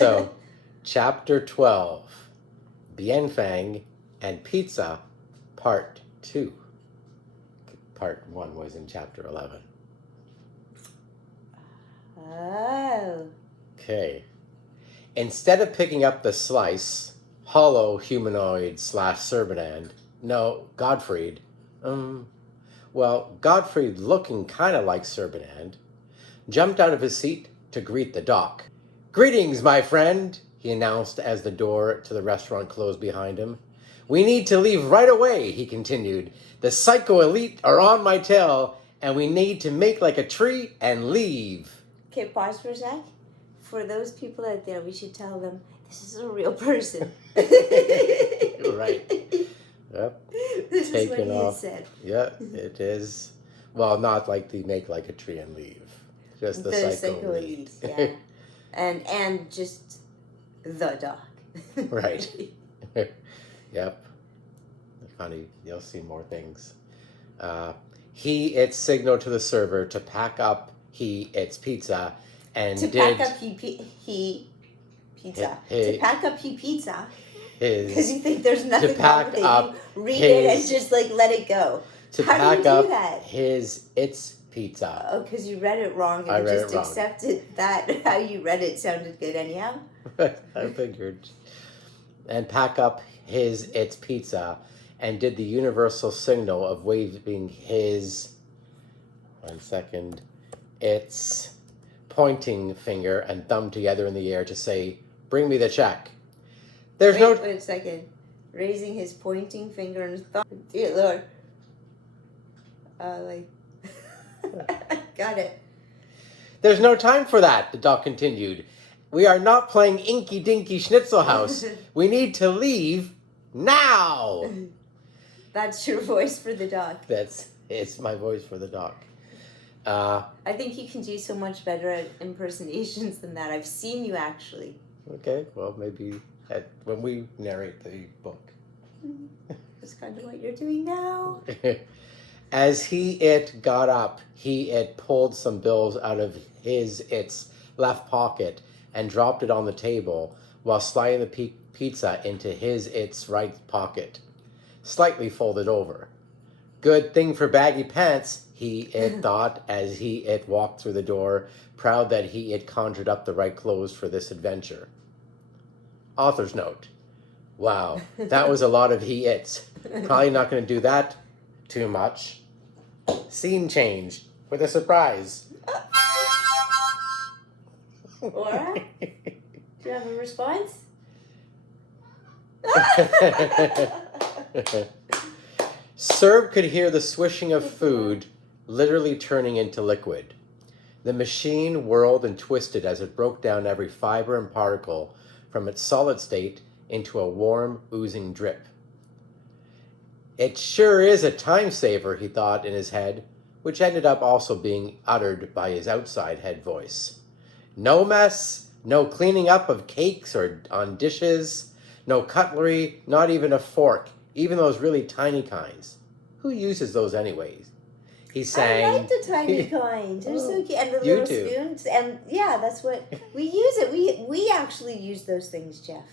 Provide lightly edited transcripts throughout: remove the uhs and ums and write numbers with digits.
So, Chapter 12, Bienfang and Pizza, Part 2. Part 1 was in Chapter 11. Oh. Okay. Instead of picking up the slice, hollow humanoid / Servant, Gottfried, Gottfried, looking kind of like Servant, jumped out of his seat to greet the doc. "Greetings, my friend," he announced as the door to the restaurant closed behind him. "We need to leave right away," he continued. "The psycho elite are on my tail, and we need to make like a tree and leave." Okay, pause for a sec. For those people out there, we should tell them this is a real person. Right. Yep. This is what Taken he off. has said. Yeah, it is. Well, not like the make like a tree and leave. Just the psycho elite. Yeah. And just the doc. Right. Yep. Funny. You'll see more things. Its signaled to the server to pack up its pizza and to did... pack up pizza. He- To pack up pizza. His... Because you think there's nothing to wrong pack with it. up You read his- it and just like let it go. To How pack do you do up that? its pizza. Oh, because you read it wrong and I read just it wrong. accepted that how you read it sounded good anyhow. I figured. And pack up its pizza and did the universal signal of waving his... 1 second. Its pointing finger and thumb together in the air to say, "Bring me the check." Wait a second. Raising his pointing finger and thumb. Dear Lord. Got it. "There's no time for that," the doc continued. "We are not playing Inky Dinky Schnitzel House. We need to leave now." That's your voice for the doc. It's my voice for the doc. I think you can do so much better at impersonations than that. I've seen you actually. Okay, well, maybe when we narrate the book. That's kind of what you're doing now. As it got up, it pulled some bills out of its left pocket and dropped it on the table while sliding the pizza into its right pocket, slightly folded over. "Good thing for baggy pants," it thought as it walked through the door, proud that it conjured up the right clothes for this adventure. Author's note. Wow, that was a lot of its. Probably not going to do that too much. Scene change with a surprise. Or, do you have a response? Serb could hear the swishing of food literally turning into liquid. The machine whirled and twisted as it broke down every fiber and particle from its solid state into a warm, oozing drip. "It sure is a time saver," he thought in his head, which ended up also being uttered by his outside head voice. "No mess, no cleaning up of cakes or on dishes, no cutlery, not even a fork, even those really tiny kinds. Who uses those anyways?" He sang. I like the tiny kind. They're so cute. And the You little do. spoons. And yeah, that's what we use it. We actually use those things, Jeff.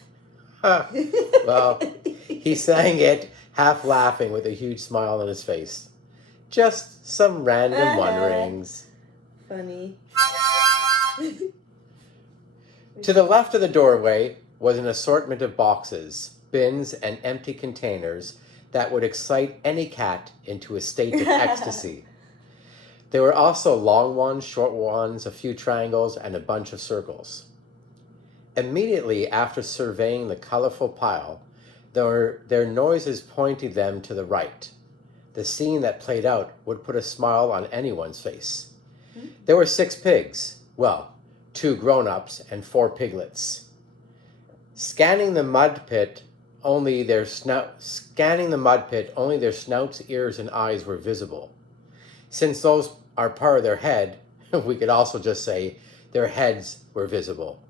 Well, he sang it, half laughing with a huge smile on his face. Just some random wonderings. Funny. To the left of the doorway was an assortment of boxes, bins, and empty containers that would excite any cat into a state of ecstasy. There were also long ones, short ones, a few triangles, and a bunch of circles. Immediately after surveying the colorful pile, their noises pointed them to the right. The scene that played out would put a smile on anyone's face. There were 6 pigs. Well, 2 grown-ups and 4 piglets. Scanning the mud pit, only their snouts, ears, and eyes were visible. Since those are part of their head, we could also just say their heads were visible.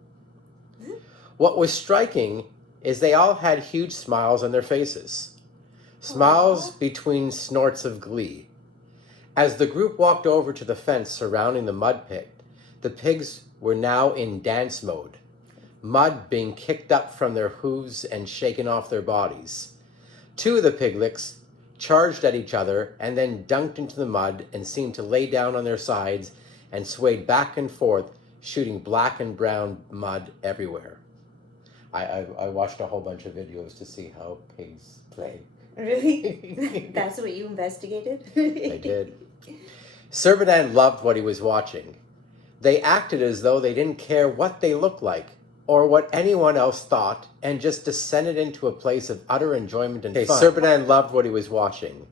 What was striking is they all had huge smiles on their faces. Smiles between snorts of glee. As the group walked over to the fence surrounding the mud pit, the pigs were now in dance mode. mud being kicked up from their hooves and shaken off their bodies. Two of the piglets charged at each other and then dunked into the mud and seemed to lay down on their sides and swayed back and forth, shooting black and brown mud everywhere. I watched a whole bunch of videos to see how pigs play. Really? That's what you investigated? I did. Servanan loved what he was watching. They acted as though they didn't care what they looked like or what anyone else thought and just descended into a place of utter enjoyment and fun. Servanan loved what he was watching.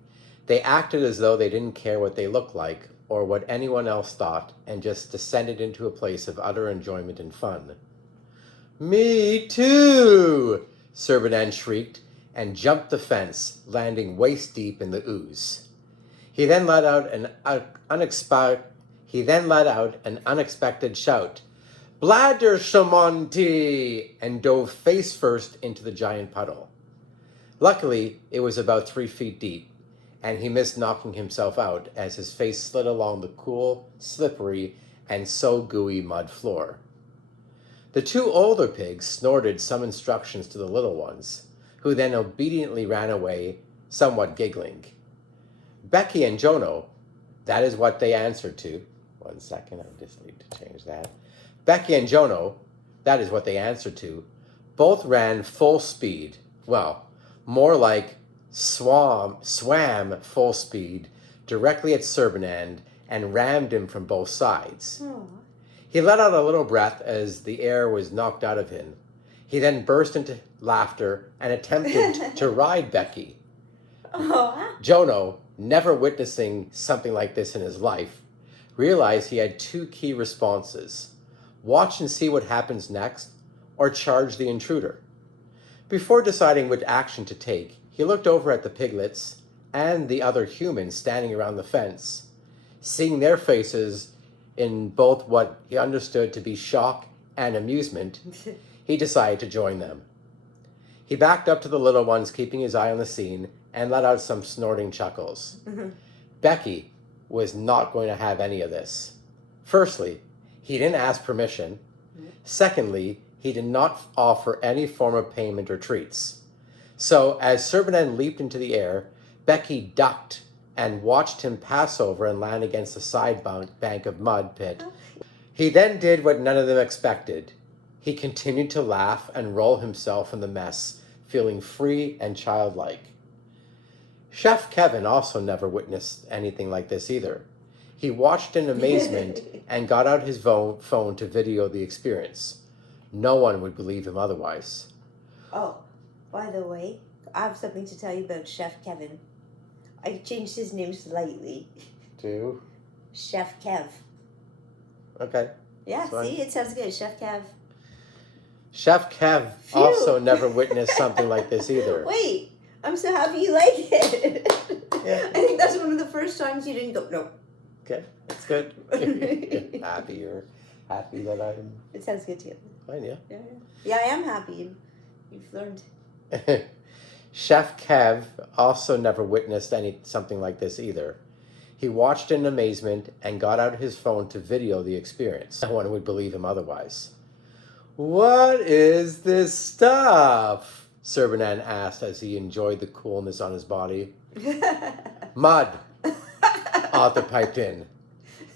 They acted as though they didn't care what they looked like or what anyone else thought and just descended into a place of utter enjoyment and fun. "Me too!" Servanan shrieked and jumped the fence, landing waist deep in the ooze. He then let out an unexpected shout, "Bladder shamonti!" and dove face first into the giant puddle. Luckily, it was about 3 feet deep, and he missed knocking himself out as his face slid along the cool, slippery, and so gooey mud floor. The two older pigs snorted some instructions to the little ones, who then obediently ran away, somewhat giggling. Becky and Jono, that is what they answered to. 1 second, I just need to change that. Becky and Jono, that is what they answered to, both ran full speed. Well, more like swam full speed directly at Servanan and rammed him from both sides. Aww. He let out a little breath as the air was knocked out of him. He then burst into laughter and attempted to ride Becky. Aww. Jono, never witnessing something like this in his life, realized he had 2 key responses: watch and see what happens next, or charge the intruder. Before deciding which action to take, he looked over at the piglets and the other humans standing around the fence. Seeing their faces in both what he understood to be shock and amusement, he decided to join them. He backed up to the little ones, keeping his eye on the scene, and let out some snorting chuckles. Becky was not going to have any of this. Firstly, he didn't ask permission. Secondly, he did not offer any form of payment or treats. So, as Servanan leaped into the air, Becky ducked and watched him pass over and land against the side bank of mud pit. He then did what none of them expected. He continued to laugh and roll himself in the mess, feeling free and childlike. Chef Kevin also never witnessed anything like this either. He watched in amazement and got out his phone to video the experience. No one would believe him otherwise. Oh, by the way, I have something to tell you about Chef Kevin. I changed his name slightly. To? Chef Kev. Okay. Yeah, see, it sounds good. Chef Kev. Chef Kev Phew. also never witnessed something like this either. Wait, I'm so happy you like it. Yeah. I think that's one of the first times you didn't go, no. Okay, that's good. You're happy that I'm... It sounds good to you. Fine, yeah. Yeah, I am happy. You've learned. Chef Kev also never witnessed something like this either. He watched in amazement and got out his phone to video the experience. No one would believe him otherwise. "What is this stuff?" Servanan asked as he enjoyed the coolness on his body. "Mud," Arthur piped in.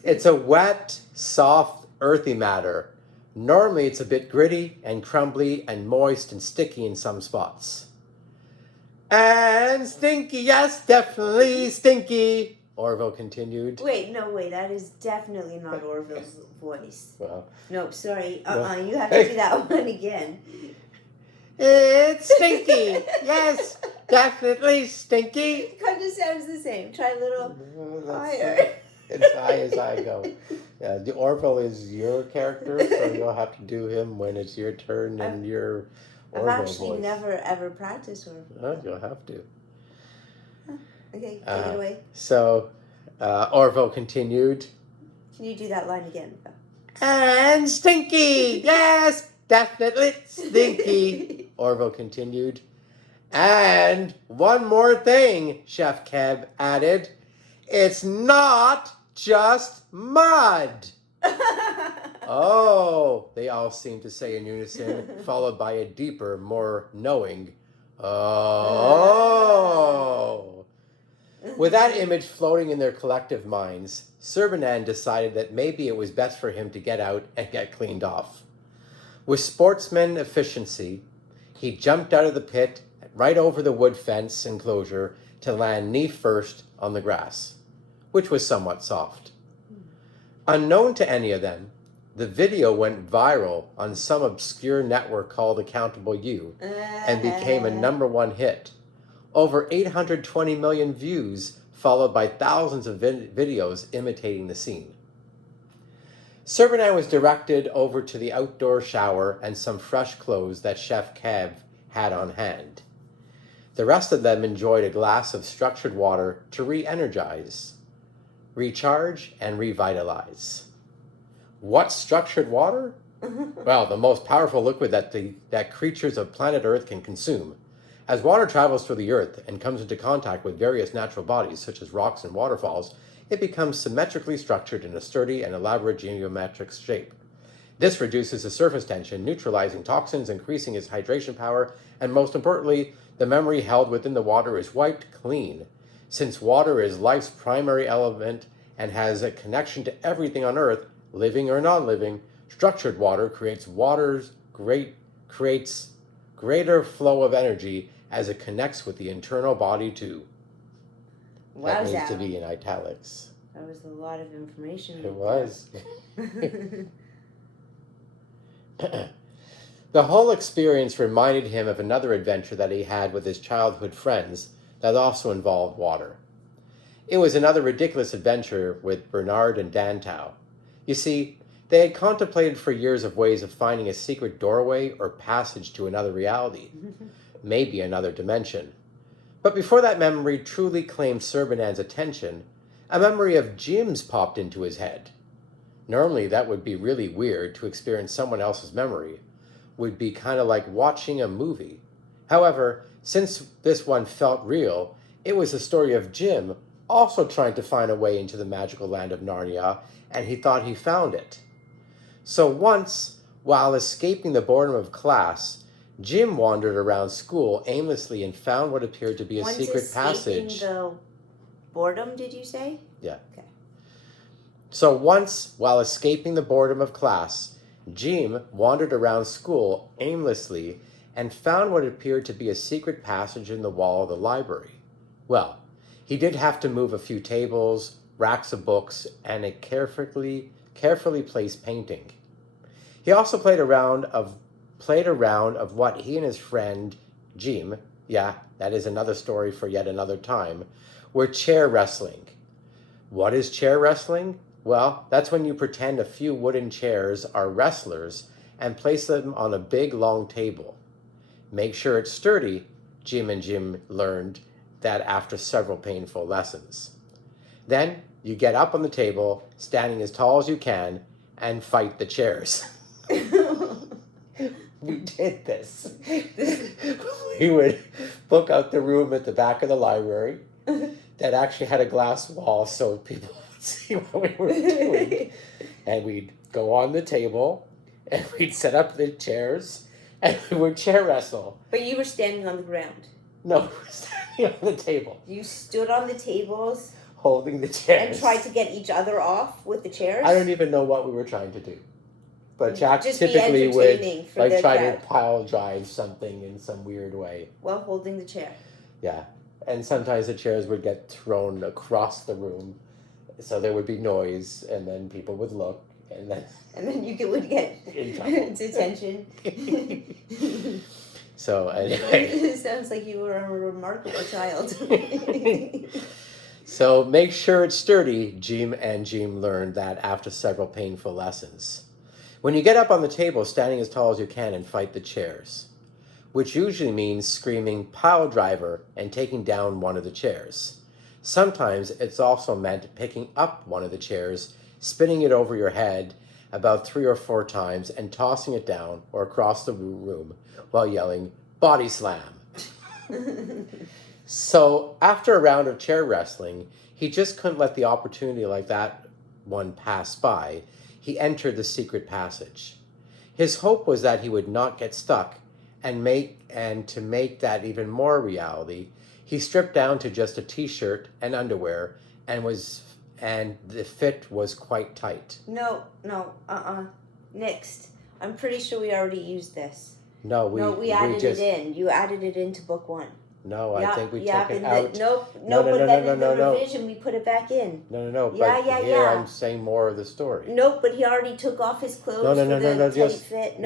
"It's a wet, soft, earthy matter. Normally it's a bit gritty and crumbly and moist and sticky in some spots." "And stinky, yes, definitely stinky," Orville continued. Wait, that is definitely not Orville's voice. Well, No, sorry. No. You have to do that one again. "It's stinky, yes, definitely stinky." It kind of sounds the same. Try a little That's higher. as high as I go. Yeah, the Orville is your character, so you'll have to do him when it's your turn and your I've Orville actually voice. never ever practiced Orville. Oh, you'll have to. Okay, take it away. So, Orville continued. Can you do that line again? "And stinky, yes, definitely stinky," Orville continued. "And one more thing," Chef Kev added. "It's not just mud." Oh, they all seem to say in unison, followed by a deeper, more knowing, oh. With that image floating in their collective minds, Serbanan decided that maybe it was best for him to get out and get cleaned off. With sportsman efficiency, he jumped out of the pit right over the wood fence enclosure to land knee first on the grass, which was somewhat soft. Unknown to any of them, the video went viral on some obscure network called Accountable You and became a #1 hit. Over 820 million views, followed by thousands of videos imitating the scene. Serbanan was directed over to the outdoor shower and some fresh clothes that Chef Kev had on hand. The rest of them enjoyed a glass of structured water to re-energize, recharge, and revitalize. What's structured water? Well, the most powerful liquid that creatures of planet Earth can consume. As water travels through the Earth and comes into contact with various natural bodies, such as rocks and waterfalls, it becomes symmetrically structured in a sturdy and elaborate geometric shape. This reduces the surface tension, neutralizing toxins, increasing its hydration power, and most importantly, the memory held within the water is wiped clean. Since water is life's primary element and has a connection to everything on Earth, living or non-living, structured water creates greater flow of energy as it connects with the internal body too. That needs to be in italics. That was a lot of information. It was. The whole experience reminded him of another adventure that he had with his childhood friends that also involved water. It was another ridiculous adventure with Bernard and Dantau. You see, they had contemplated for years of ways of finding a secret doorway or passage to another reality, maybe another dimension. But before that memory truly claimed Serbanan's attention, a memory of Jim's popped into his head. Normally, that would be really weird to experience someone else's memory. Would be kind of like watching a movie. However, since this one felt real, it was the story of Jim also trying to find a way into the magical land of Narnia, and he thought he found it. So once, while escaping the boredom of class, Jim wandered around school aimlessly and found what appeared to be a secret passage. The boredom, did you say? Yeah. Okay. So once, while escaping the boredom of class, Jim wandered around school aimlessly and found what appeared to be a secret passage in the wall of the library. Well, he did have to move a few tables, racks of books, and a carefully placed painting. He also played a round of what he and his friend Jim, yeah, that is another story for yet another time, were chair wrestling. What is chair wrestling? Well, that's when you pretend a few wooden chairs are wrestlers and place them on a big long table. Make sure it's sturdy, Jim and Jim learned that after several painful lessons. Then you get up on the table, standing as tall as you can, and fight the chairs. We did this. We would book out the room at the back of the library that actually had a glass wall so people would see what we were doing. And we'd go on the table and we'd set up the chairs and we would chair wrestle. But you were standing on the ground. No, we were standing on the table. You stood on the tables holding the chairs. and tried to get each other off with the chairs? I don't even know what we were trying to do. But Jack Just typically would like try to pile drive something in some weird way. While holding the chair. Yeah. And sometimes the chairs would get thrown across the room. So there would be noise and then people would look and then would get detention. So anyway. It sounds like you were a remarkable child. So make sure it's sturdy, Jim and Jim learned that after several painful lessons. When you get up on the table, standing as tall as you can and fight the chairs, which usually means screaming pile driver and taking down one of the chairs. Sometimes it's also meant picking up one of the chairs, spinning it over your head about 3 or 4 times and tossing it down or across the room while yelling, body slam. So after a round of chair wrestling, he just couldn't let the opportunity like that one pass by. he entered the secret passage. His hope was that he would not get stuck, and to make that even more reality, he stripped down to just a t-shirt and underwear, and the fit was quite tight. No. Next. I'm pretty sure we already used this. No, we added it in. You added it into book 1. No, I think we took it out. No, but then in the revision we put it back in. No. Here I'm saying more of the story. Nope, but he already took off his clothes for the tight fit.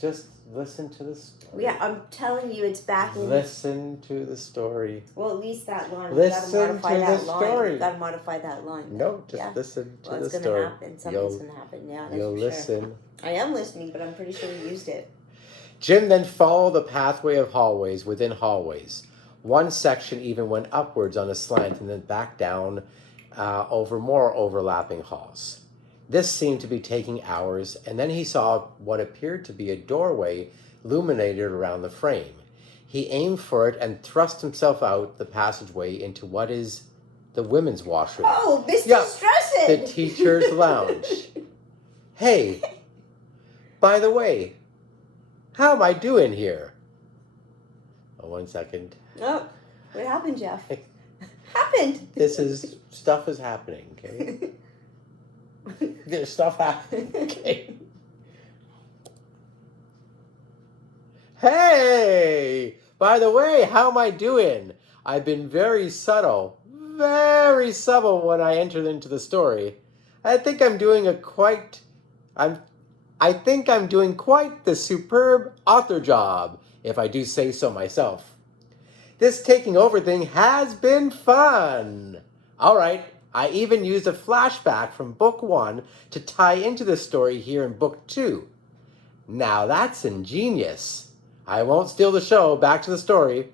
Just listen to the story. Yeah, I'm telling you, it's back in. Listen to the story. Well, at least that line. Listen to the story. You gotta modify that line. No, just listen to the story. It's gonna happen. Something's gonna happen. Yeah, that's you'll for listen. Sure. I am listening, but I'm pretty sure we used it. Jim then followed the pathway of hallways within hallways. One section even went upwards on a slant and then back down over more overlapping halls. This seemed to be taking hours, and then he saw what appeared to be a doorway illuminated around the frame. He aimed for it and thrust himself out the passageway into what is the women's washroom. Oh, Mr. Stressed! The teacher's lounge. Hey, by the way, how am I doing here? Oh, 1 second. Oh, what happened, Jeff? Happened. Stuff is happening, okay? There's stuff happening, okay? Hey! By the way, how am I doing? I've been very subtle when I entered into the story. I think I'm doing quite the superb author job, if I do say so myself. This taking over thing has been fun. All right, I even used a flashback from book 1 to tie into the story here in book 2. Now that's ingenious. I won't steal the show. Back to the story.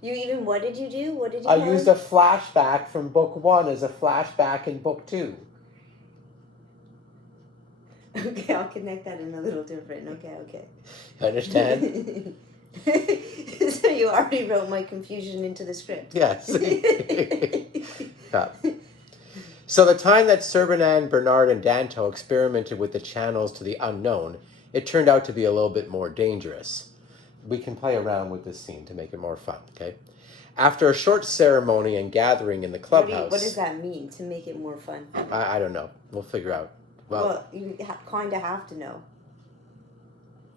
What did you do? What did you I used a flashback from book 1 as a flashback in book 2. Okay, I'll connect that in a little different. Okay. You understand? So you already wrote my confusion into the script. Yes. So the time that Serbanan, Bernard, and Danto experimented with the channels to the unknown, it turned out to be a little bit more dangerous. We can play around with this scene to make it more fun, okay? After a short ceremony and gathering in the clubhouse... What does that mean, to make it more fun? I don't know. We'll figure out. Well, you kind of have to know.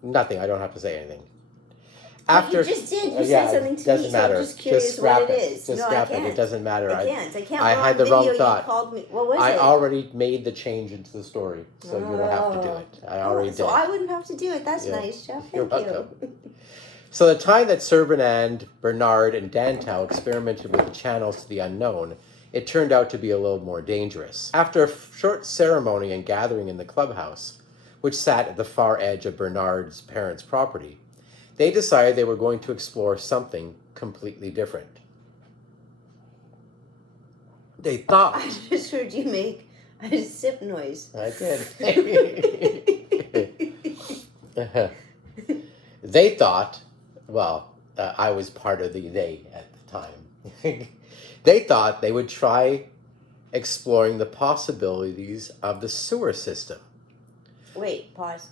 Nothing. I don't have to say anything. You just did. You said something to doesn't me, matter. so I'm just curious what it is. Just scrap it. It doesn't matter. I can't. I had the wrong thought. Called me. What was it? I already made the change into the story, so you don't have to do it. I already did. So I wouldn't have to do it. That's nice, Jeff. Thank you. So the time that Serbanan, Bernard, and Danto experimented with the channels to the unknown, it turned out to be a little more dangerous. After a short ceremony and gathering in the clubhouse, which sat at the far edge of Bernard's parents' property, they decided they were going to explore something completely different. They thought... I just heard you make a sip noise. I did. They thought, I was part of the they at the time. They thought they would try exploring the possibilities of the sewer system. Wait, pause.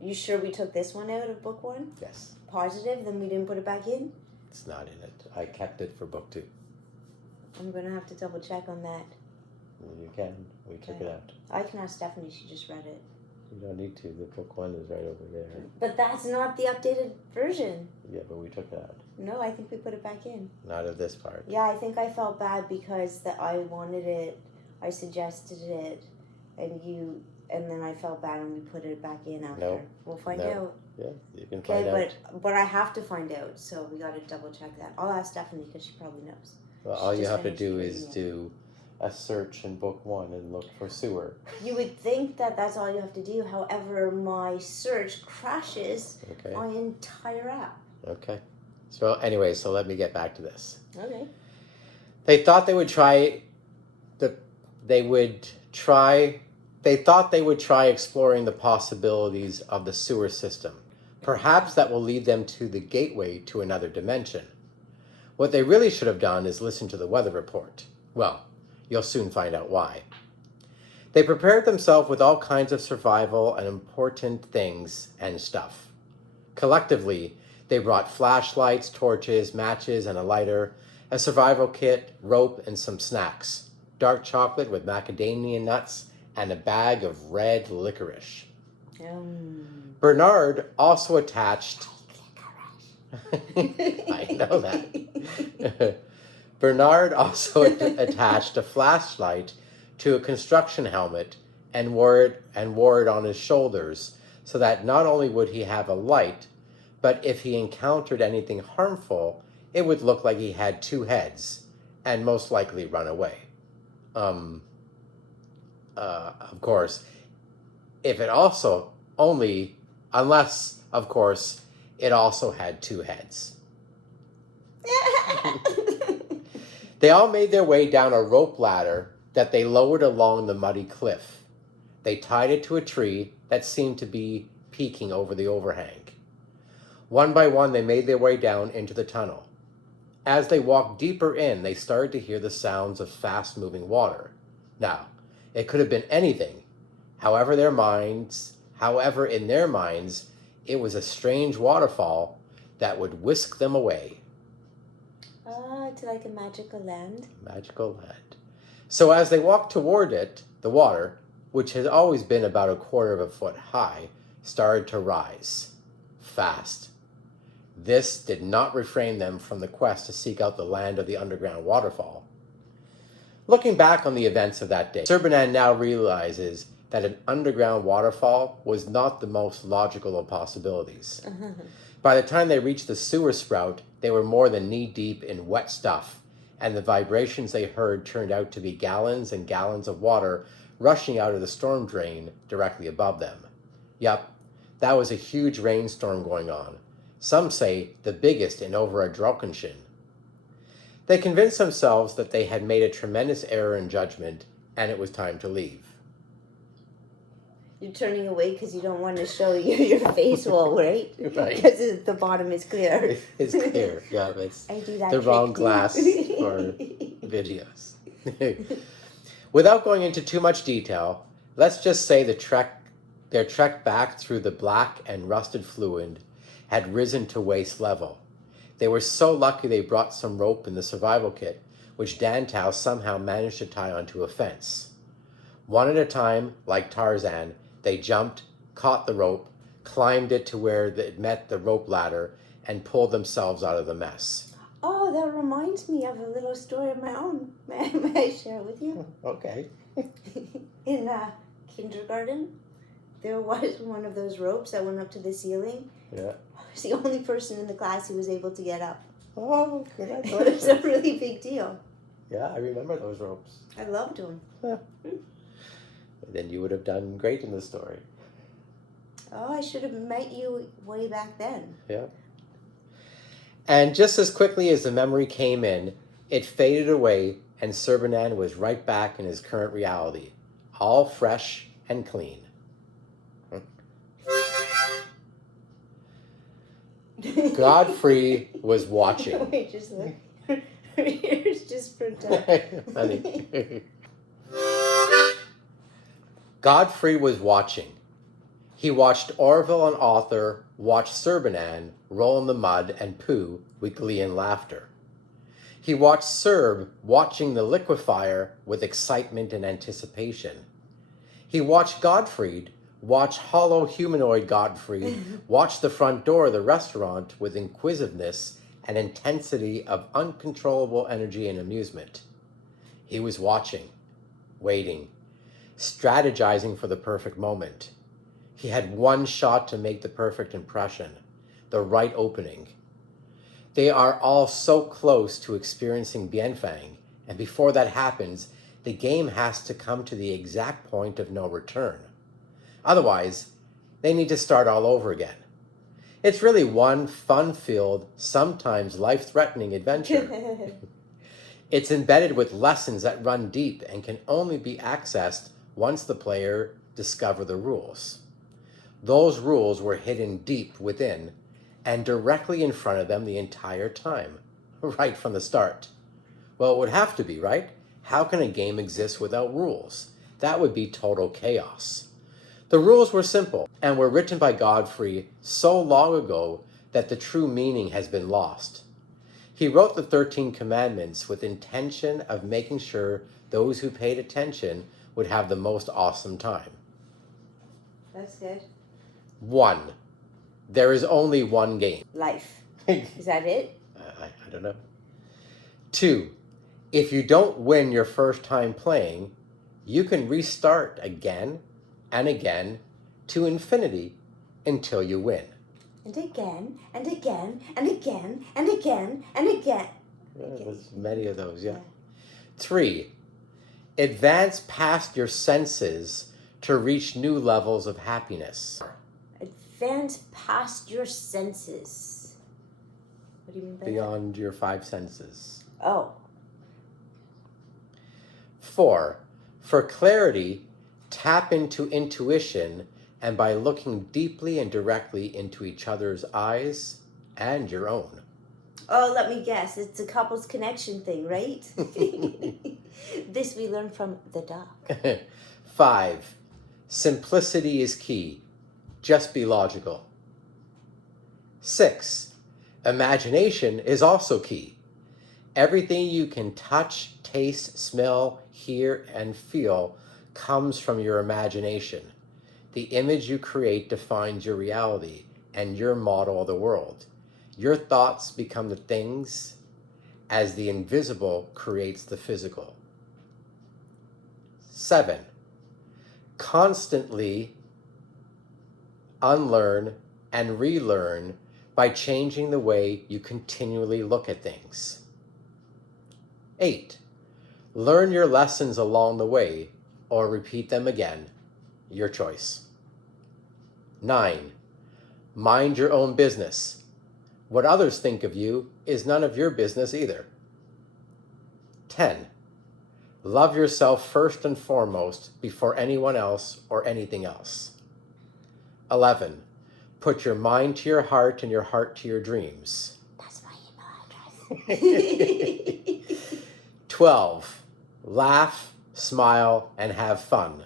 You sure we took this one out of book 1? Yes. Positive? Then we didn't put it back in? It's not in it. I kept it for book 2. I'm going to have to double check on that. You can. We took it out. I can ask Stephanie. She just read it. You don't need to. The book 1 is right over there. But that's not the updated version. Yeah, but we took it out. No, I think we put it back in. Not of this part. Yeah, I think I felt bad because I wanted it. I suggested it, and then I felt bad and we put it back in after. No. We'll find out. Yeah, you can find out. But I have to find out, so we got to double check that. I'll ask Stephanie because she probably knows. Well, all you have to do is do a search in book 1 and look for sewer. You would think that that's all you have to do. However, my search crashes my entire app. Okay. So anyway, let me get back to this. Okay. They thought they would try exploring the possibilities of the sewer system. Perhaps that will lead them to the gateway to another dimension. What they really should have done is listen to the weather report. Well, you'll soon find out why. They prepared themselves with all kinds of survival and important things and stuff. Collectively, they brought flashlights, torches, matches, and a lighter, a survival kit, rope, and some snacks, dark chocolate with macadamia nuts, and a bag of red licorice. Bernard also attached... I know that. Bernard also attached a flashlight to a construction helmet and wore it on his shoulders, so that not only would he have a light, but if he encountered anything harmful, it would look like he had two heads, and most likely run away. Of course, unless, of course, it also had two heads. They all made their way down a rope ladder that they lowered along the muddy cliff. They tied it to a tree that seemed to be peeking over the overhang. One by one, they made their way down into the tunnel. As they walked deeper in, they started to hear the sounds of fast-moving water. Now, it could have been anything. However, in their minds, it was a strange waterfall that would whisk them away. To like a magical land. Magical land. So as they walked toward it, the water, which had always been about 1/4 of a foot high, started to rise. Fast. This did not refrain them from the quest to seek out the land of the underground waterfall. Looking back on the events of that day, Serbanan now realizes that an underground waterfall was not the most logical of possibilities. By the time they reached the sewer sprout, they were more than knee-deep in wet stuff, and the vibrations they heard turned out to be gallons and gallons of water rushing out of the storm drain directly above them. Yep, that was a huge rainstorm going on. Some say the biggest in over a Drockenshin. They convinced themselves that they had made a tremendous error in judgment, and it was time to leave. You're turning away because you don't want to show your face well, right? Right. Because the bottom is clear. It's clear. Yeah, it's I do that the wrong trick, glass too. for videos. Without going into too much detail, let's just say their trek back through the black and rusted fluid had risen to waist level. They were so lucky they brought some rope in the survival kit, which Dantau somehow managed to tie onto a fence. One at a time, like Tarzan, they jumped, caught the rope, climbed it to where it met the rope ladder, and pulled themselves out of the mess. Oh, that reminds me of a little story of my own. May I share it with you? Okay. In kindergarten, there was one of those ropes that went up to the ceiling. Yeah. I was the only person in the class who was able to get up. Oh, It was a really big deal. Yeah, I remember those ropes. I loved them. Then you would have done great in the story. Oh, I should have met you way back then. Yeah. And just as quickly as the memory came in, it faded away, and Serbanan was right back in his current reality, all fresh and clean. Godfrey was watching. Wait, just look. Her ears just perked up. Honey. Godfrey was watching. He watched Orville and Arthur watch Serbanan roll in the mud and poo with glee and laughter. He watched Serb watching the liquefier with excitement and anticipation. He watched Godfrey watch hollow humanoid Godfrey watch the front door of the restaurant with inquisitiveness and intensity of uncontrollable energy and amusement. He was watching, waiting, strategizing for the perfect moment. He had one shot to make the perfect impression, the right opening. They are all so close to experiencing Bienfang, and before that happens, the game has to come to the exact point of no return. Otherwise, they need to start all over again. It's really one fun-filled, sometimes life-threatening adventure. It's embedded with lessons that run deep and can only be accessed once the player discovers the rules. Those rules were hidden deep within and directly in front of them the entire time, right from the start. Well, it would have to be, right? How can a game exist without rules? That would be total chaos. The rules were simple and were written by Godfrey so long ago that the true meaning has been lost. He wrote the 13 commandments with intention of making sure those who paid attention would have the most awesome time. That's good. 1. There is only one game. Life. Is that it? I don't know. 2. If you don't win your first time playing, you can restart again and again to infinity until you win. And again, and again, and again, and again, and again. There's many of those, yeah. 3. Advance past your senses to reach new levels of happiness. Advance past your senses. What do you mean by Beyond your 5 senses. that? Oh. 4. For clarity, tap into intuition, and by looking deeply and directly into each other's eyes and your own. Oh, let me guess. It's a couples connection thing, right? This we learned from the doc. 5. Simplicity is key. Just be logical. 6. Imagination is also key. Everything you can touch, taste, smell, hear, and feel comes from your imagination. The image you create defines your reality and your model of the world. Your thoughts become the things as the invisible creates the physical. 7. Constantly unlearn and relearn by changing the way you continually look at things. 8. Learn your lessons along the way or repeat them again. Your choice. 9. Mind your own business. What others think of you is none of your business either. 10. Love yourself first and foremost before anyone else or anything else. 11. Put your mind to your heart and your heart to your dreams. That's my email address. 12. Laugh, smile, and have fun.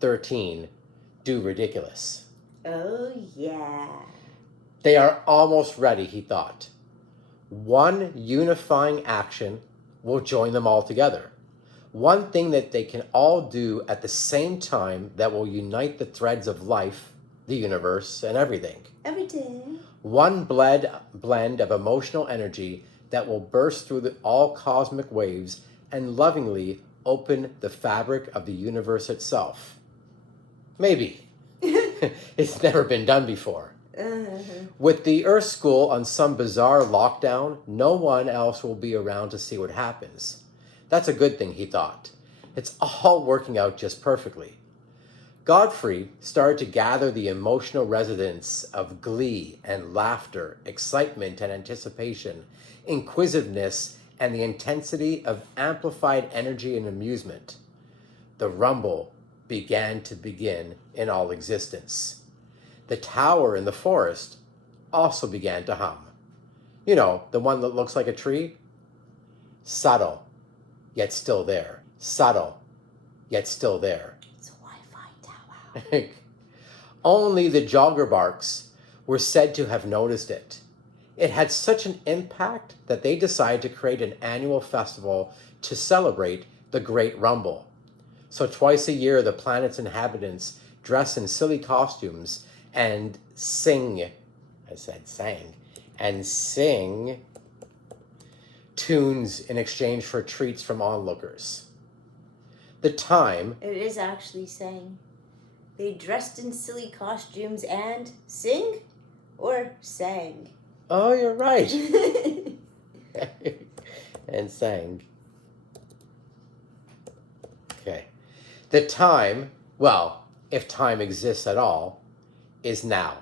13. Do ridiculous. Oh, yeah. They are almost ready, he thought. One unifying action will join them all together. One thing that they can all do at the same time that will unite the threads of life, the universe, and everything. Everything. One blend of emotional energy that will burst through all cosmic waves and lovingly open the fabric of the universe itself. Maybe. It's never been done before. With the Earth School on some bizarre lockdown, no one else will be around to see what happens. That's a good thing, he thought. It's all working out just perfectly. Godfrey started to gather the emotional resonance of glee and laughter, excitement and anticipation, inquisitiveness, and the intensity of amplified energy and amusement. The rumble began in all existence. The tower in the forest also began to hum. You know, the one that looks like a tree? Subtle, yet still there. Subtle, yet still there. It's a Wi-Fi tower. Only the joggerbarks were said to have noticed it. It had such an impact that they decided to create an annual festival to celebrate the Great Rumble. So twice a year, the planet's inhabitants dress in silly costumes and sing tunes in exchange for treats from onlookers. The time... It is actually sang. They dressed in silly costumes and sing or sang. Oh, you're right. And sang. Okay. The time, well, if time exists at all, is now.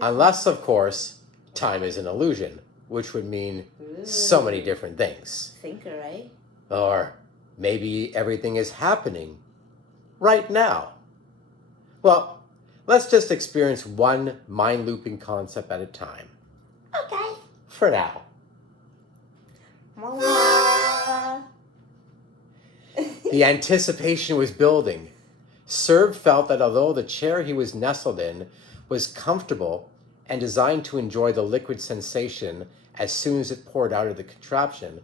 Unless, of course, time is an illusion, which would mean so many different things. Thinker, right? Or maybe everything is happening right now. Well, let's just experience one mind-looping concept at a time. Okay. For now. The anticipation was building. Serb felt that although the chair he was nestled in was comfortable and designed to enjoy the liquid sensation as soon as it poured out of the contraption,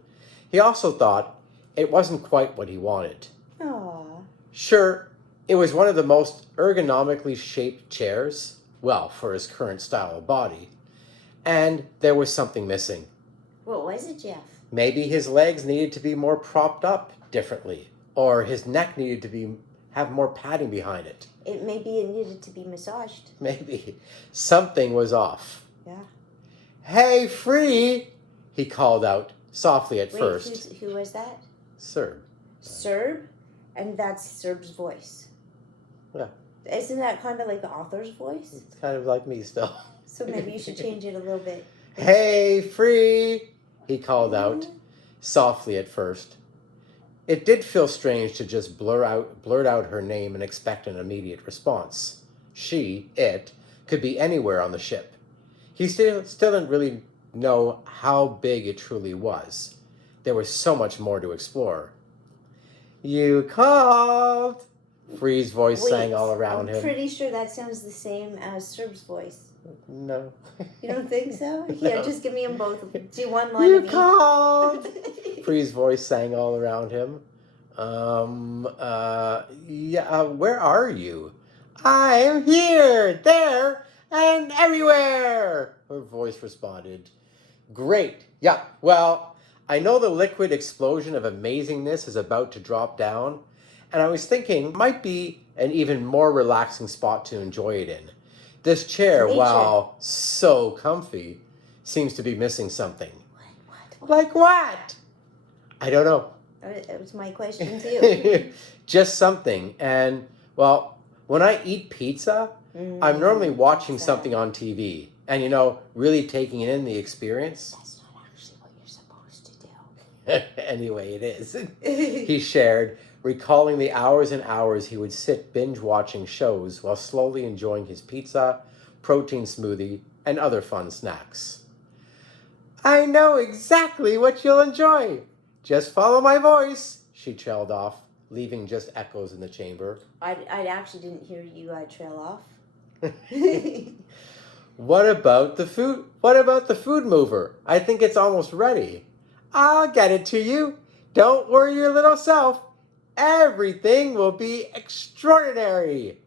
he also thought it wasn't quite what he wanted. Aww. Sure, it was one of the most ergonomically shaped chairs, well, for his current style of body, and there was something missing. What was it, Jeff? Maybe his legs needed to be more propped up differently, or his neck needed to have more padding behind it. Maybe it needed to be massaged. Maybe. Something was off. Yeah. Hey, Free! He called out, softly at first. Who was that? Serb. Serb? And that's Serb's voice. Yeah. Isn't that kind of like the author's voice? It's kind of like me still. So maybe you should change it a little bit. Hey, Free! He called out, softly at first. It did feel strange to just blurt out her name and expect an immediate response. It, could be anywhere on the ship. He still didn't really know how big it truly was. There was so much more to explore. You called! Free's voice sang all around him. I'm pretty sure that sounds the same as Serb's voice. No. You don't think so? No. Here, just give me them both. Do one line You of each. called! Free's voice sang all around him. Where are you? I'm here, there, and everywhere, her voice responded. Great. Yeah, well, I know the liquid explosion of amazingness is about to drop down, and I was thinking it might be an even more relaxing spot to enjoy it in. This chair, while so comfy, seems to be missing something. What? Like what? I don't know. That was my question too. Just something. And, well, when I eat pizza, I'm normally watching something on TV and, really taking in the experience. That's not actually what you're supposed to do. Anyway, it is. He shared, recalling the hours and hours he would sit binge-watching shows while slowly enjoying his pizza, protein smoothie, and other fun snacks. I know exactly what you'll enjoy. Just follow my voice, she trailed off, leaving just echoes in the chamber. I actually didn't hear you trail off. What about the food? What about the food mover? I think it's almost ready. I'll get it to you. Don't worry your little self. Everything will be extraordinary.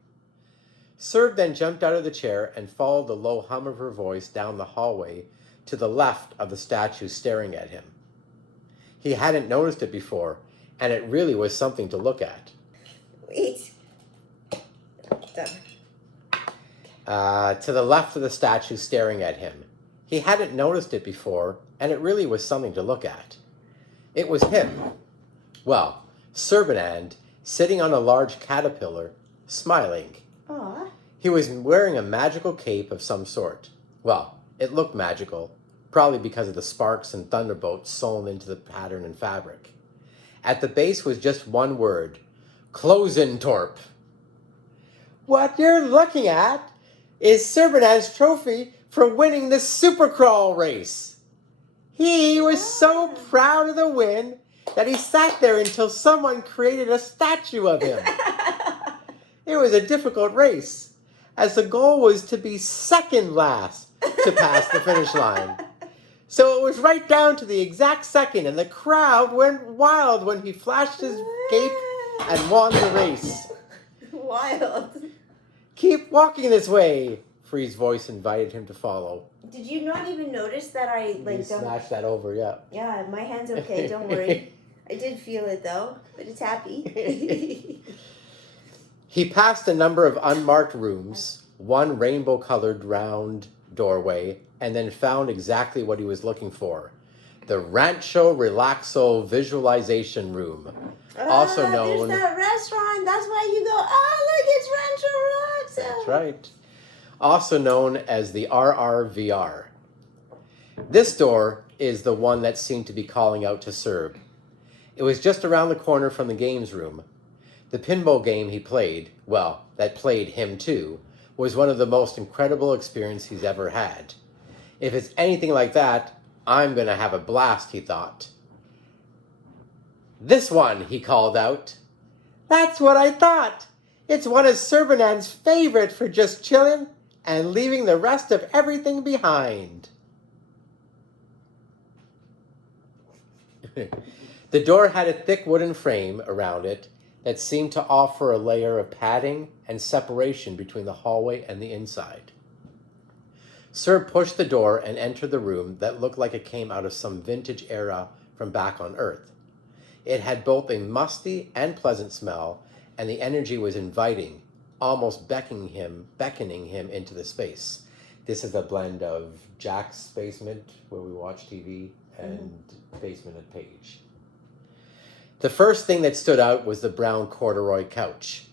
Serb then jumped out of the chair and followed the low hum of her voice down the hallway to the left of the statue staring at him. He hadn't noticed it before, and it really was something to look at. Wait. Done. To the left of the statue staring at him. He hadn't noticed it before, and it really was something to look at. It was him. Well, Serbanand, sitting on a large caterpillar, smiling. Aw. He was wearing a magical cape of some sort. Well, it looked magical, probably because of the sparks and thunderbolts sewn into the pattern and fabric. At the base was just one word, Klosentorp. What you're looking at is Serbanand's trophy for winning the Supercrawl race. He was so proud of the win that he sat there until someone created a statue of him. It was a difficult race, as the goal was to be second last to pass the finish line. So it was right down to the exact second, and the crowd went wild when he flashed his cape and won the race. Wild. Keep walking this way, Free's voice invited him to follow. Did you not even notice that I You smashed that over, yeah. Yeah, my hand's okay, don't worry. I did feel it though, but it's happy. He passed a number of unmarked rooms, one rainbow-colored round doorway, and then found exactly what he was looking for. The Rancho Relaxo Visualization Room, also known... There's that restaurant, that's why you go, oh, look, it's Rancho Relaxo. That's right. Also known as the RRVR. This door is the one that seemed to be calling out to Serb. It was just around the corner from the games room. The pinball game he played, well, that played him too, was one of the most incredible experiences he's ever had. If it's anything like that, I'm going to have a blast, he thought. "This one," he called out. "That's what I thought. It's one of Sir Bernard's favorite for just chilling and leaving the rest of everything behind." The door had a thick wooden frame around it that seemed to offer a layer of padding and separation between the hallway and the inside. Sir pushed the door and entered the room that looked like it came out of some vintage era from back on Earth. It had both a musty and pleasant smell, and the energy was inviting, almost beckoning him into the space. This is a blend of Jack's basement, where we watch TV, and basement at Page. The first thing that stood out was the brown corduroy couch.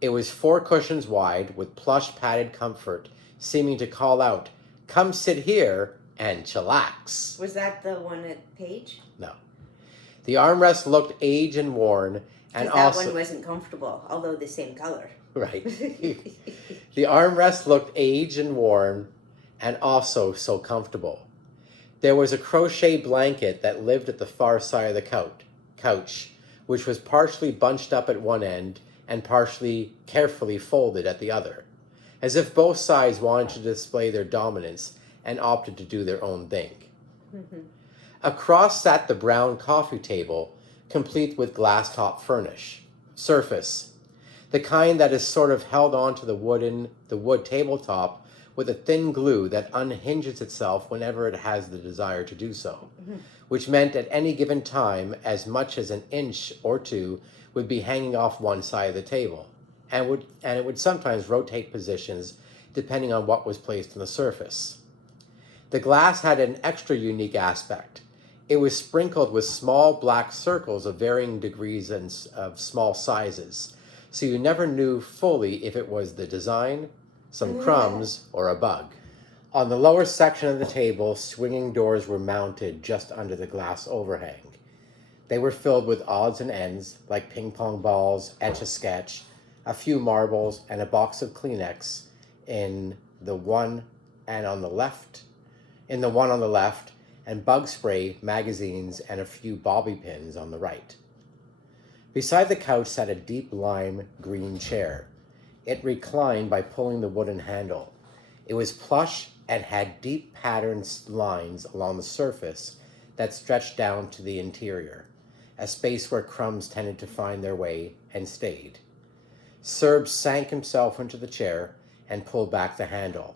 It was 4 cushions wide, with plush padded comfort, seeming to call out, "Come sit here and chillax." Was that the one at Page? No. The armrest looked aged and worn, and that one wasn't comfortable, although the same color. Right. The armrest looked aged and worn, and also so comfortable. There was a crochet blanket that lived at the far side of the couch, which was partially bunched up at one end and partially carefully folded at the other, as if both sides wanted to display their dominance and opted to do their own thing. Mm-hmm. Across sat the brown coffee table, complete with glass-top surface, the kind that is sort of held onto the wood tabletop with a thin glue that unhinges itself whenever it has the desire to do so, which meant at any given time as much as an inch or two would be hanging off one side of the table, and it would sometimes rotate positions depending on what was placed on the surface. The glass had an extra unique aspect. It was sprinkled with small black circles of varying degrees and of small sizes, so you never knew fully if it was the design, some crumbs, or a bug. On the lower section of the table, swinging doors were mounted just under the glass overhang. They were filled with odds and ends, like ping pong balls, Etch-a-Sketch, a few marbles, and a box of Kleenex in the one on the left, and bug spray, magazines, and a few bobby pins on the right. Beside the couch sat a deep lime green chair. It reclined by pulling the wooden handle. It was plush and had deep patterned lines along the surface that stretched down to the interior, a space where crumbs tended to find their way and stayed. Serb sank himself into the chair and pulled back the handle.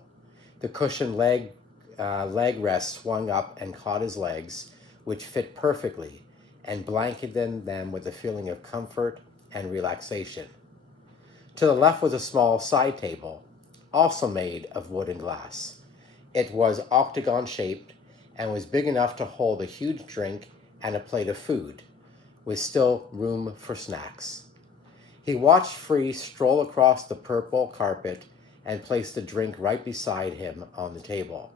The cushioned leg rest swung up and caught his legs, which fit perfectly, and blanketed them with a feeling of comfort and relaxation. To the left was a small side table, also made of wood and glass. It was octagon-shaped and was big enough to hold a huge drink and a plate of food, with still room for snacks. He watched Free stroll across the purple carpet and place the drink right beside him on the table.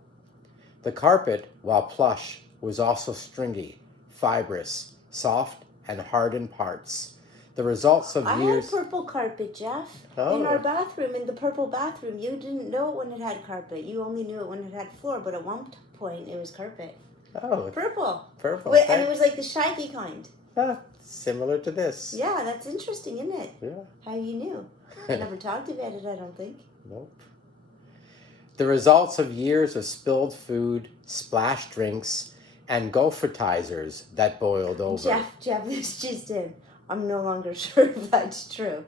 The carpet, while plush, was also stringy, fibrous, soft, and hard in parts. The results of years... I had purple carpet, Jeff. Oh. In our bathroom, in the purple bathroom. You didn't know it when it had carpet. You only knew it when it had floor, but at one point it was carpet. Oh. Purple. Purple. Wait, and it was like the shaggy kind. Similar to this. Yeah, that's interesting, isn't it? Yeah. How you knew. I never talked about it, I don't think. Nope. The results of years of spilled food, splashed drinks, and gophertizers that boiled over. Jeff, this just in. I'm no longer sure if that's true.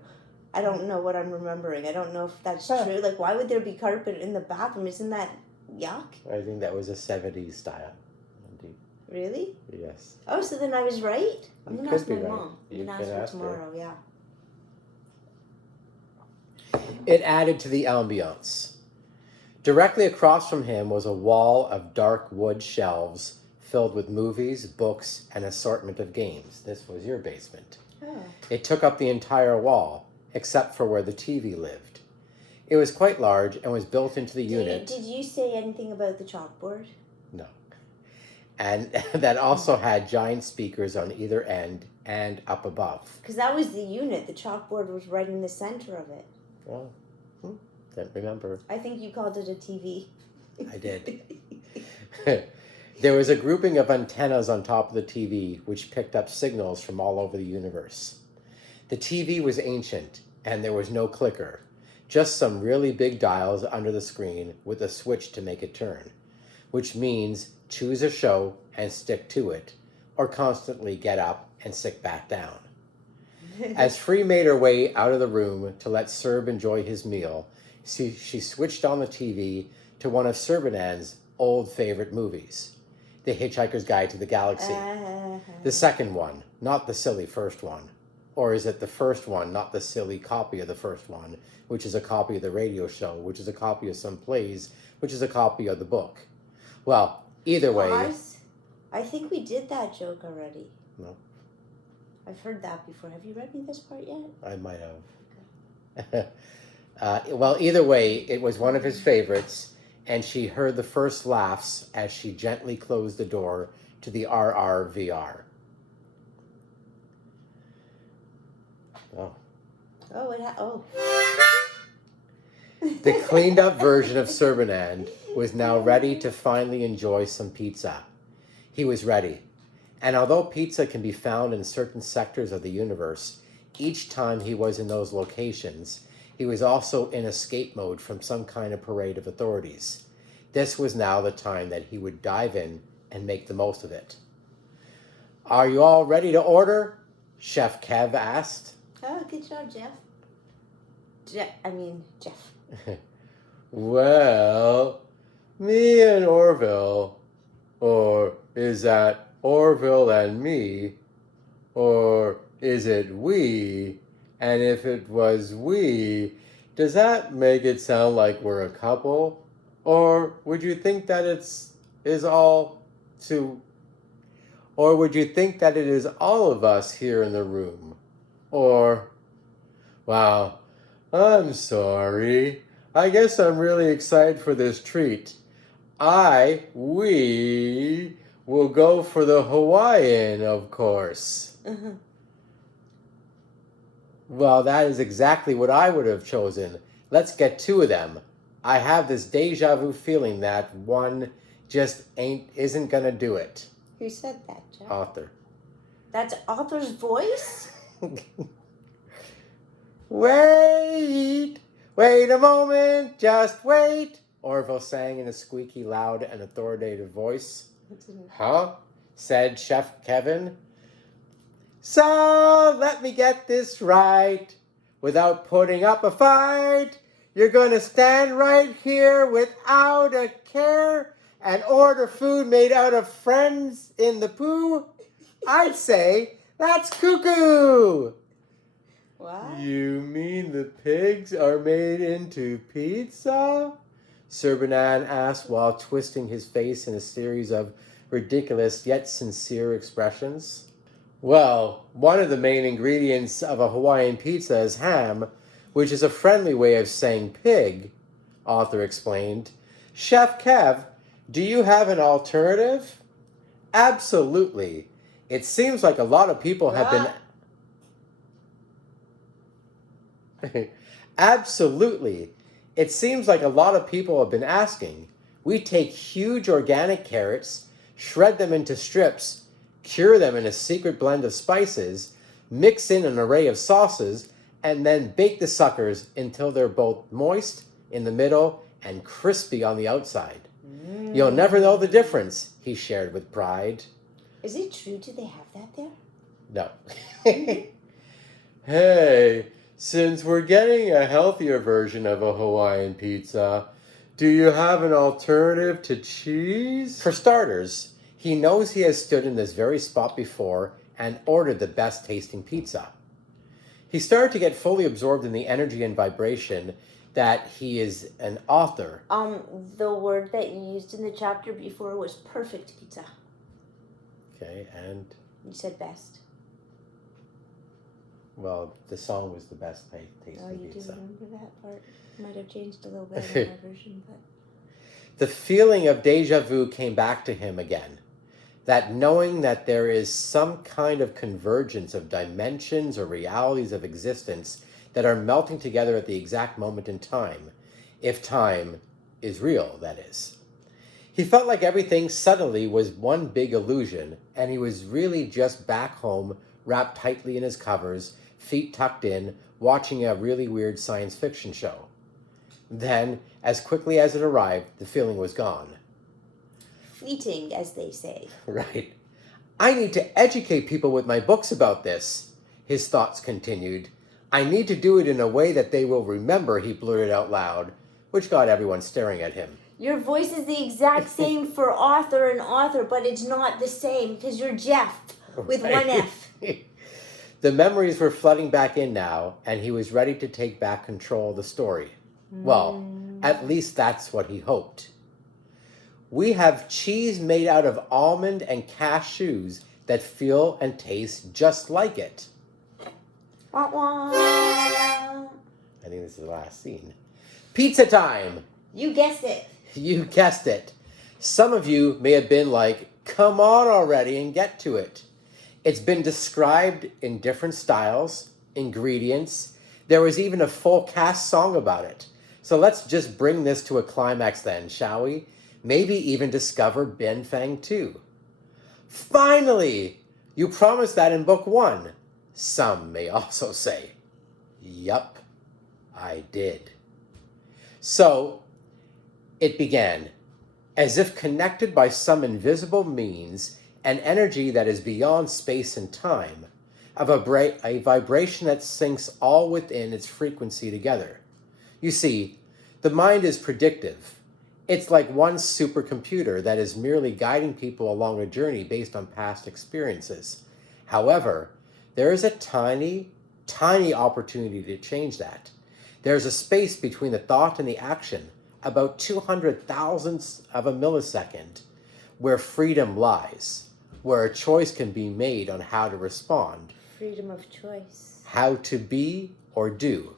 I don't know what I'm remembering. I don't know if that's true. Like, why would there be carpet in the bathroom? Isn't that yuck? I think that was a 70s style. Indeed. Really? Yes. Oh, so then I was right? I'm going to ask my mom. You I'm going to ask her tomorrow, yeah. It added to the ambiance. Directly across from him was a wall of dark wood shelves filled with movies, books, and assortment of games. This was your basement. Oh. It took up the entire wall, except for where the TV lived. It was quite large and was built into the unit. Did you say anything about the chalkboard? No. And that also had giant speakers on either end and up above. Because that was the unit. The chalkboard was right in the center of it. Well, don't remember. I think you called it a TV. I did. There was a grouping of antennas on top of the TV which picked up signals from all over the universe. The TV was ancient, and there was no clicker, just some really big dials under the screen with a switch to make it turn, which means choose a show and stick to it, or constantly get up and sit back down. As Free made her way out of the room to let Serb enjoy his meal, she switched on the TV to one of Serbanand's old favorite movies, The Hitchhiker's Guide to the Galaxy. The second one, not the silly first one. Or is it the first one, not the silly copy of the first one, which is a copy of the radio show, which is a copy of some plays, which is a copy of the book? Well, either way... I think we did that joke already. No. I've heard that before. Have you read me this part yet? I might have. Well, either way, it was one of his favorites, and she heard the first laughs as she gently closed the door to the RRVR. Oh. The cleaned up version of Serbanand was now ready to finally enjoy some pizza. He was ready. And although pizza can be found in certain sectors of the universe, each time he was in those locations, he was also in escape mode from some kind of parade of authorities. This was now the time that he would dive in and make the most of it. "Are you all ready to order?" Chef Kev asked. Oh, good job, Jeff. Jeff. Well, me and Orville, or is that Orville and me, or is it we? And if it was we, does that make it sound like we're a couple? Or would you think that it is all of us here in the room? Or, wow, I'm sorry. I guess I'm really excited for this treat. We will go for the Hawaiian, of course. Uh-huh. Well, that is exactly what I would have chosen. Let's get two of them. I have this deja vu feeling that one just isn't gonna do it. Who said that, Jeff? Author. That's author's voice? Wait a moment, just wait, Orville sang in a squeaky, loud, and authoritative voice. Huh? Said Chef Kevin. So, let me get this right. Without putting up a fight, you're gonna stand right here without a care and order food made out of friends in the poo? I'd say that's cuckoo. What? You mean the pigs are made into pizza? Serbanand asked while twisting his face in a series of ridiculous yet sincere expressions. Well, one of the main ingredients of a Hawaiian pizza is ham, which is a friendly way of saying pig, Author explained. Chef Kev, do you have an alternative? Absolutely. It seems like a lot of people have been... Absolutely. It seems like a lot of people have been asking. We take huge organic carrots, shred them into strips, cure them in a secret blend of spices, mix in an array of sauces, and then bake the suckers until they're both moist in the middle and crispy on the outside. You'll never know the difference, he shared with pride. Is it true? Do they have that there? No. Hey, since we're getting a healthier version of a Hawaiian pizza, do you have an alternative to cheese? For starters, he knows he has stood in this very spot before and ordered the best tasting pizza. He started to get fully absorbed in the energy and vibration that he is an author. The word that you used in the chapter before was perfect pizza. Okay, and? You said best. Well, the song was the best tasting Oh, you pizza. do remember that part? Might have changed a little bit in my version, but... The feeling of deja vu came back to him again. That knowing that there is some kind of convergence of dimensions or realities of existence that are melting together at the exact moment in time, if time is real, that is. He felt like everything suddenly was one big illusion, and he was really just back home, wrapped tightly in his covers, feet tucked in, watching a really weird science fiction show. Then, as quickly as it arrived, the feeling was gone. Fleeting, as they say. Right. I need to educate people with my books about this, his thoughts continued. I need to do it in a way that they will remember, he blurted out loud, which got everyone staring at him. Your voice is the exact same for author and author, but it's not the same because you're Jeff with one F. The memories were flooding back in now, and he was ready to take back control of the story. Well, at least that's what he hoped. We have cheese made out of almond and cashews that feel and taste just like it. Wah, wah. I think this is the last scene. Pizza time! You guessed it. You guessed it. Some of you may have been like, come on already and get to it. It's been described in different styles, ingredients. There was even a full cast song about it. So let's just bring this to a climax then, shall we? Maybe even discover Ben Fang too. Finally! You promised that in book 1. Some may also say. Yup, I did. So, it began. As if connected by some invisible means, an energy that is beyond space and time, a vibration that syncs all within its frequency together. You see, the mind is predictive. It's like one supercomputer that is merely guiding people along a journey based on past experiences. However, there is a tiny, tiny opportunity to change that. There's a space between the thought and the action, about 200 thousandths of a millisecond, where freedom lies, where a choice can be made on how to respond. Freedom of choice. How to be or do.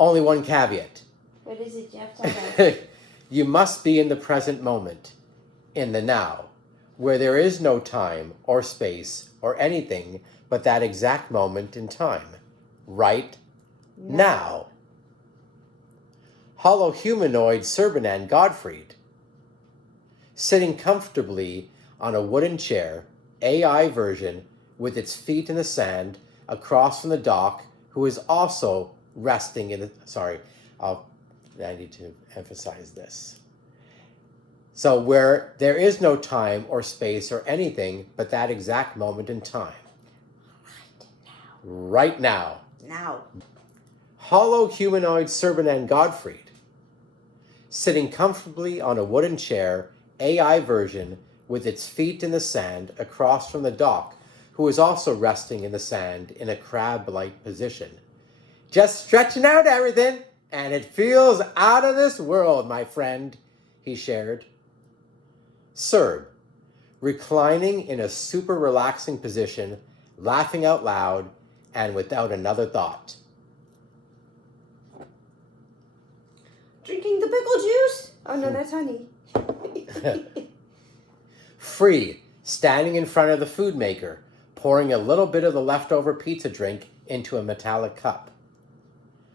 Only one caveat. What is it, Jeff? Tell us. You must be in the present moment, in the now, where there is no time or space or anything but that exact moment in time. Right now. Hollow humanoid Serbanan Gottfried, sitting comfortably on a wooden chair, AI version with its feet in the sand across from the dock, who is also resting in the... I need to emphasize this. So where there is no time or space or anything but that exact moment in time. Right now. Now. Hollow humanoid Serbanan Gottfried, sitting comfortably on a wooden chair, AI version with its feet in the sand across from the dock, who is also resting in the sand in a crab-like position. Just stretching out everything, and it feels out of this world, my friend, he shared. Serb, reclining in a super relaxing position, laughing out loud, and without another thought. Drinking the pickle juice? Oh no, that's honey. Free, standing in front of the food maker, pouring a little bit of the leftover pizza drink into a metallic cup.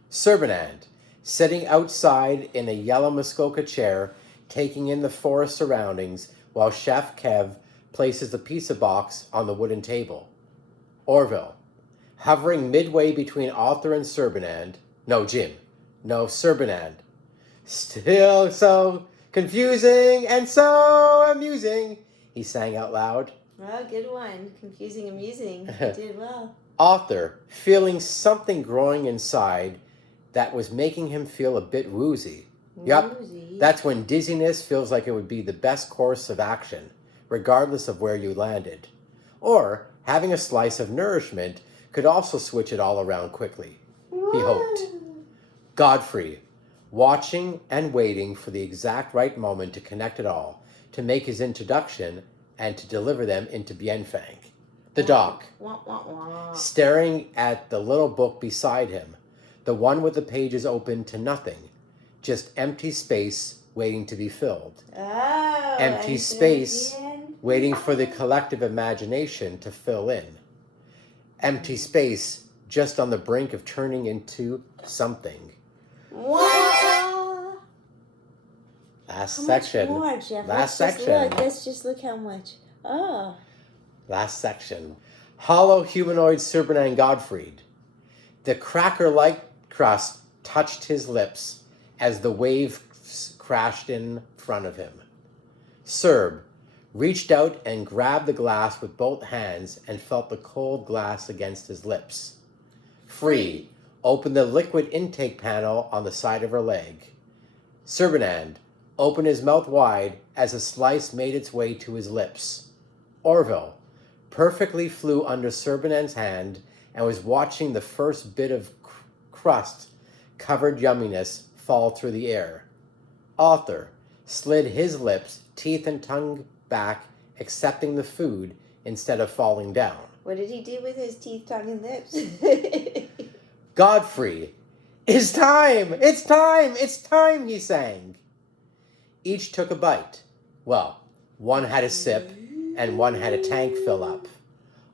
Serbanand, sitting outside in a yellow Muskoka chair, taking in the forest surroundings while Chef Kev places the pizza box on the wooden table. Orville, hovering midway between author and Serbanand. No, Serbanand. Still so confusing and so amusing, he sang out loud. Oh, good one. Confusing, amusing. You did well. Author, feeling something growing inside that was making him feel a bit woozy. Yup, that's when dizziness feels like it would be the best course of action, regardless of where you landed. Or having a slice of nourishment could also switch it all around quickly, he hoped. Godfrey, watching and waiting for the exact right moment to connect it all, to make his introduction and to deliver them into Bienfang. The doc, staring at the little book beside him, the one with the pages open to nothing, just empty space waiting to be filled. Oh, empty space waiting for the collective imagination to fill in. Empty space just on the brink of turning into something. Last How section. much more, Jeff? Last Let's section. Let's just look how much. Oh. Last section. Hollow humanoid Serbanan Gottfried. The cracker-like crust touched his lips as the waves crashed in front of him. Serb reached out and grabbed the glass with both hands and felt the cold glass against his lips. Free opened the liquid intake panel on the side of her leg. Serbanand opened his mouth wide as a slice made its way to his lips. Orville perfectly flew under Serbanand's hand and was watching the first bit of crust-covered yumminess fall through the air. Arthur slid his lips, teeth, and tongue back, accepting the food instead of falling down. What did he do with his teeth, tongue, and lips? Godfrey, it's time! It's time! It's time, he sang. Each took a bite. Well, one had a sip, and one had a tank fill up.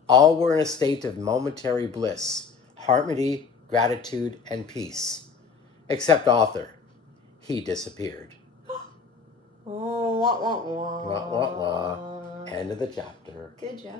All were in a state of momentary bliss, harmony, gratitude, and peace. Except Arthur. He disappeared. Oh, wah, wah, wah. Wah, wah, wah. End of the chapter. Good, Jeff.